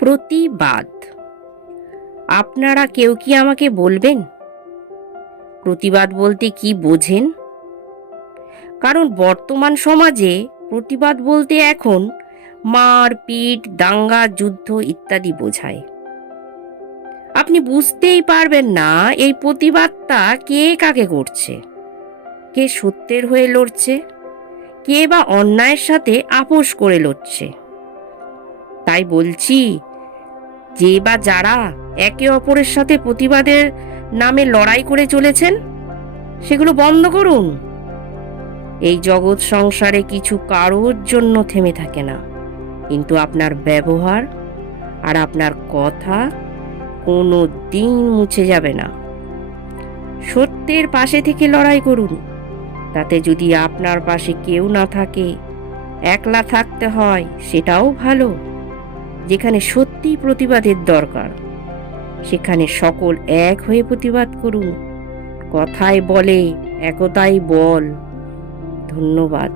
প্রতিবাদ। আপনারা কেউ কি আমাকে বলবেন প্রতিবাদ বলতে কি বোঝেন? কারণ বর্তমান সমাজে প্রতিবাদ বলতে এখন মারপিট, দাঙ্গা, যুদ্ধ ইত্যাদি বোঝায়। আপনি বুঝতেই পারবেন না এই প্রতিবাদটা কে কাকে করছে, কে সত্যের হয়ে লড়ছে, কে বা অন্যায়ের সাথে আপোষ করে লড়ছে। তাই বলছি, যে বা যারা একে অপরের সাথে প্রতিবাদের নামে লড়াই করে চলেছেন, সেগুলো বন্ধ করুন। এই জগৎ সংসারে কিছু কারোর জন্য থেমে থাকে না, কিন্তু আপনার ব্যবহার আর আপনার কথা কোনো দিন মুছে যাবে না। সত্যের পাশে থেকে লড়াই করুন। তাতে যদি আপনার পাশে কেউ না থাকে, একলা থাকতে হয়, সেটাও ভালো। যেখানে সত্যি প্রতিবাদের দরকার, সেখানে সকল এক হয়ে প্রতিবাদ করুন। কথায় বলে একতাই বল। ধন্যবাদ।